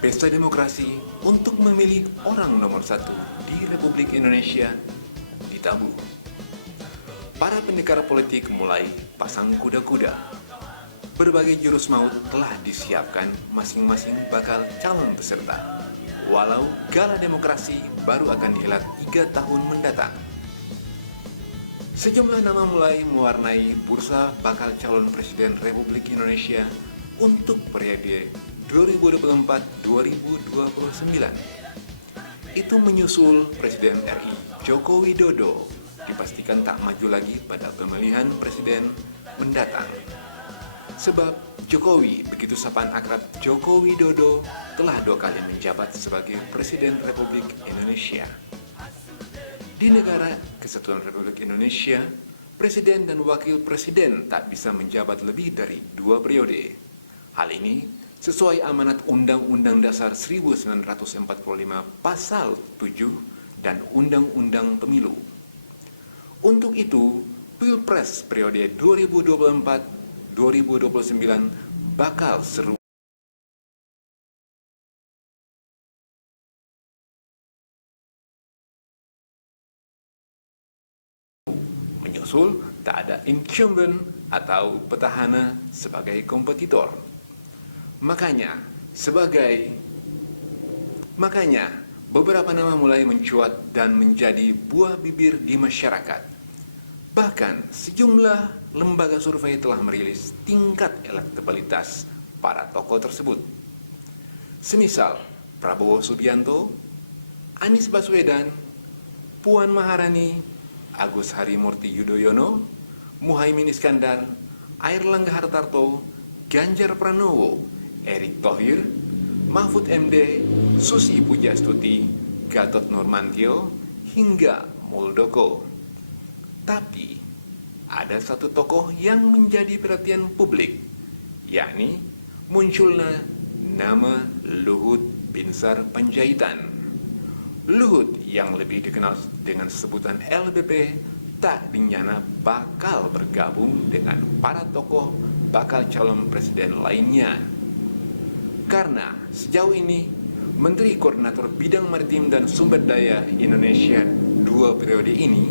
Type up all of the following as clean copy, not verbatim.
Pesta demokrasi untuk memilih orang nomor satu di Republik Indonesia ditabuh. Para pendekar politik mulai pasang kuda-kuda. Berbagai jurus maut telah disiapkan masing-masing bakal calon peserta. Walau gala demokrasi baru akan dihelat 3 tahun mendatang. Sejumlah nama mulai mewarnai bursa bakal calon presiden Republik Indonesia untuk periode 2024-2029. Itu menyusul Presiden RI Joko Widodo dipastikan tak maju lagi pada pemilihan presiden mendatang. Sebab Jokowi, begitu sapaan akrab Joko Widodo, telah 2 kali menjabat sebagai Presiden Republik Indonesia. Di negara Kesatuan Republik Indonesia, Presiden dan Wakil Presiden tak bisa menjabat lebih dari 2 periode. Hal ini sesuai amanat Undang-Undang Dasar 1945 Pasal 7 dan Undang-Undang Pemilu. Untuk itu, Pilpres periode 2024-2029 bakal seru. Menyusul tak ada incumbent atau petahana sebagai kompetitor. Makanya, beberapa nama mulai mencuat dan menjadi buah bibir di masyarakat. Bahkan, sejumlah lembaga survei telah merilis tingkat elektabilitas para tokoh tersebut. Semisal Prabowo Subianto, Anies Baswedan, Puan Maharani, Agus Harimurti Yudhoyono, Muhaimin Iskandar, Airlangga Hartarto, Ganjar Pranowo, Erick Thohir, Mahfud MD, Susi Pujastuti, Gatot Nurmantio, hingga Muldoko. Tapi, ada satu tokoh yang menjadi perhatian publik, yakni munculnya nama Luhut Binsar Panjaitan. Luhut yang lebih dikenal dengan sebutan LBP tak dinyana bakal bergabung dengan para tokoh bakal calon presiden lainnya. Karena sejauh ini Menteri Koordinator Bidang Maritim dan Sumber Daya Indonesia 2 periode ini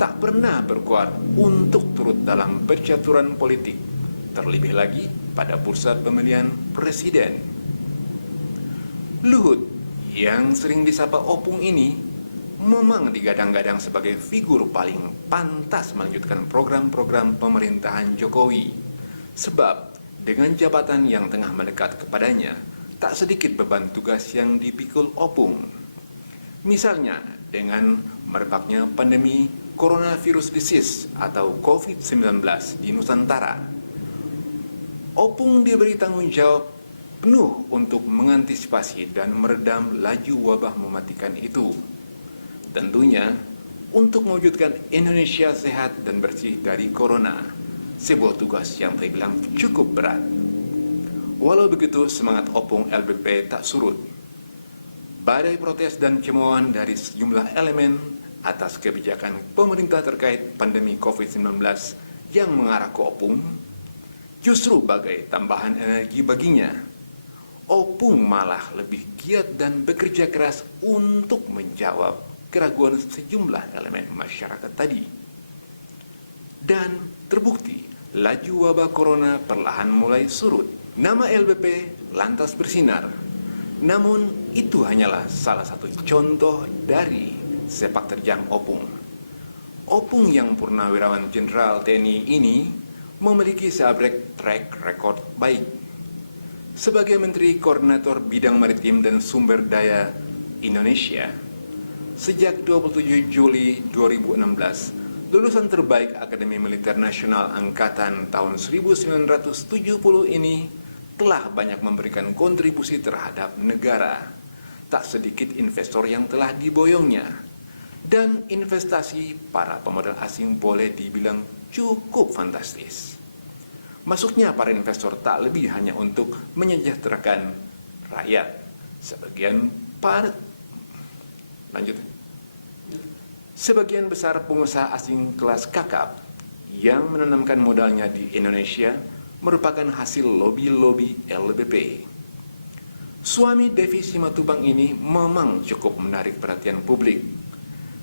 tak pernah berkuat untuk turut dalam percaturan politik, terlebih lagi pada bursa pemilihan presiden. Luhut yang sering disapa Opung ini memang digadang-gadang sebagai figur paling pantas melanjutkan program-program pemerintahan Jokowi. Sebab dengan jabatan yang tengah mendekat kepadanya, tak sedikit beban tugas yang dipikul Opung. Misalnya dengan merebaknya pandemi coronavirus disease atau COVID-19 di Nusantara. Opung diberi tanggung jawab penuh untuk mengantisipasi dan meredam laju wabah mematikan itu. Tentunya untuk mewujudkan Indonesia sehat dan bersih dari corona, sebuah tugas yang terbilang cukup berat. Walau begitu, semangat Opung LBP tak surut. Badai protes dan cemoohan dari sejumlah elemen atas kebijakan pemerintah terkait pandemi COVID-19 yang mengarah ke Opung justru bagai tambahan energi baginya. Opung malah lebih giat dan bekerja keras untuk menjawab keraguan sejumlah elemen masyarakat tadi. Dan terbukti, laju wabah corona perlahan mulai surut. Nama LBP lantas bersinar. Namun itu hanyalah salah satu contoh dari sepak terjang Opung. Opung yang purnawirawan Jenderal TNI ini memiliki seabrek track record baik. Sebagai Menteri Koordinator Bidang Maritim dan Sumber Daya Indonesia, sejak 27 Juli 2016, lulusan terbaik Akademi Militer Nasional Angkatan tahun 1970 ini telah banyak memberikan kontribusi terhadap negara. Tak sedikit investor yang telah diboyongnya. Dan investasi para pemodal asing boleh dibilang cukup fantastis. Masuknya para investor tak lebih hanya untuk menyejahterakan rakyat. Sebagian besar pengusaha asing kelas kakap yang menanamkan modalnya di Indonesia merupakan hasil lobi-lobi LBP. Suami Devi Simatupang ini memang cukup menarik perhatian publik.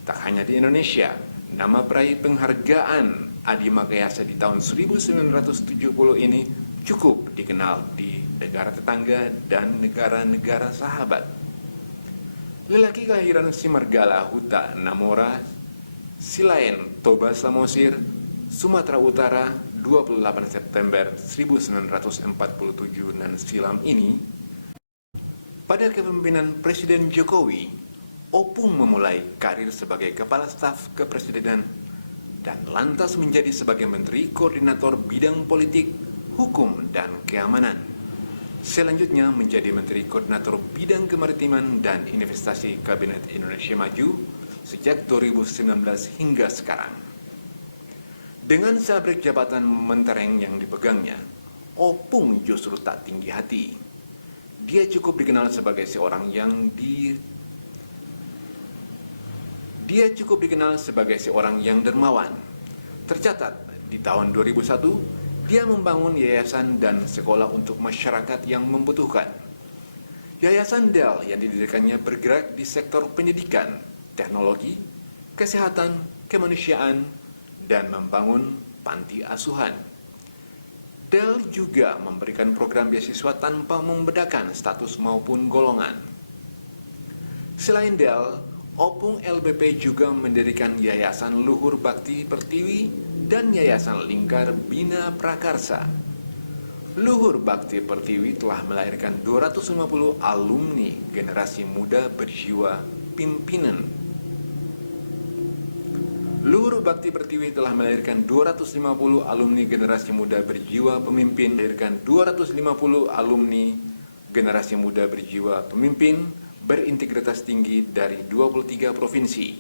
Tak hanya di Indonesia, nama peraih penghargaan Adi Makayasa di tahun 1970 ini cukup dikenal di negara tetangga dan negara-negara sahabat. Lelaki kelahiran Simargala Huta Namora, Silayan Toba Samosir, Sumatera Utara 28 September 1947 nan silam ini, pada kepemimpinan Presiden Jokowi, Opung memulai karir sebagai Kepala Staf Kepresidenan dan lantas menjadi sebagai Menteri Koordinator Bidang Politik, Hukum, dan Keamanan. Selanjutnya menjadi Menteri Koordinator Bidang Kemaritiman dan Investasi Kabinet Indonesia Maju sejak 2019 hingga sekarang. Dengan sabrik jabatan mentereng yang dipegangnya, Opung justru tak tinggi hati. Dia cukup dikenal sebagai seorang yang dermawan. Tercatat di tahun 2001, dia membangun yayasan dan sekolah untuk masyarakat yang membutuhkan. Yayasan Del yang didirikannya bergerak di sektor pendidikan, teknologi, kesehatan, kemanusiaan, dan membangun panti asuhan. Del juga memberikan program beasiswa tanpa membedakan status maupun golongan. Selain Del, Opung LBP juga mendirikan Yayasan Luhur Bakti Pertiwi dan Yayasan Lingkar Bina Prakarsa. Luhur Bakti Pertiwi telah melahirkan 250 alumni generasi muda berjiwa pimpinan. Luhur Bakti Pertiwi telah melahirkan 250 alumni generasi muda berjiwa pemimpin, berintegritas tinggi dari 23 provinsi.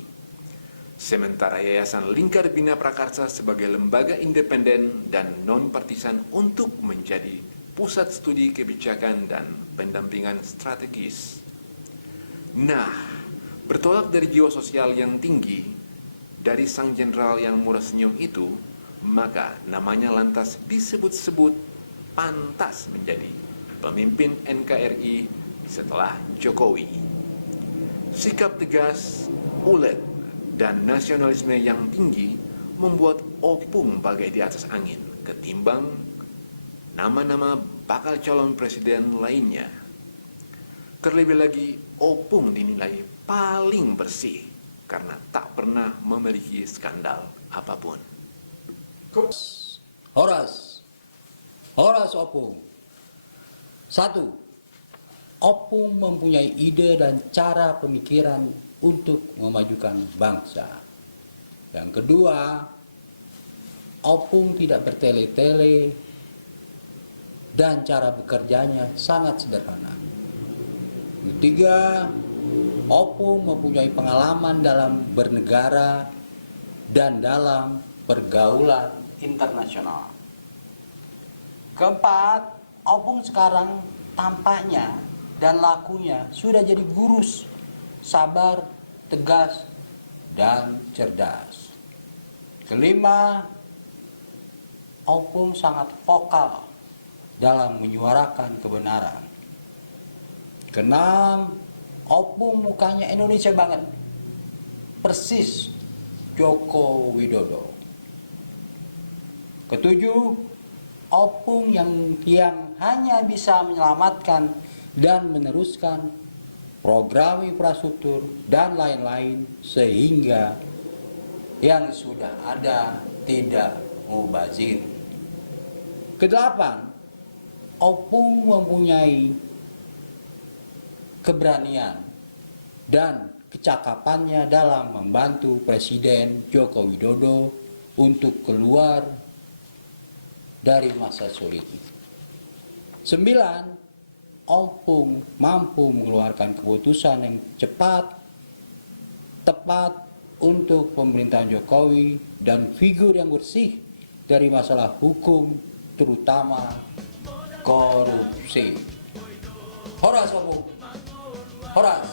Sementara Yayasan Lingkar Bina Prakarsa sebagai lembaga independen dan non-partisan untuk menjadi pusat studi kebijakan dan pendampingan strategis. Nah, bertolak dari jiwa sosial yang tinggi dari sang jenderal yang murah senyum itu, maka namanya lantas disebut-sebut pantas menjadi pemimpin NKRI setelah Jokowi. Sikap tegas, ulet, dan nasionalisme yang tinggi membuat Opung bagai di atas angin ketimbang nama-nama bakal calon presiden lainnya. Terlebih lagi, Opung dinilai paling bersih karena tak pernah memiliki skandal apapun. Horas Opung. 1. Opung mempunyai ide dan cara pemikiran untuk memajukan bangsa. Yang kedua, Opung tidak bertele-tele dan cara bekerjanya sangat sederhana. Ketiga, Opung mempunyai pengalaman dalam bernegara dan dalam pergaulan internasional. Keempat, Opung sekarang tampaknya dan lakunya sudah jadi gurus, sabar, tegas, dan cerdas. Kelima, Opung sangat vokal dalam menyuarakan kebenaran. Keenam, Opung mukanya Indonesia banget, persis Joko Widodo. Ketujuh, Opung yang hanya bisa menyelamatkan dan meneruskan program infrastruktur dan lain-lain sehingga yang sudah ada tidak mubazir. Kedelapan, Opung mempunyai keberanian dan kecakapannya dalam membantu Presiden Joko Widodo untuk keluar dari masa sulit. 9. Opung mampu mengeluarkan keputusan yang cepat, tepat untuk pemerintahan Jokowi dan figur yang bersih dari masalah hukum, terutama korupsi. Horas Opung. Horas.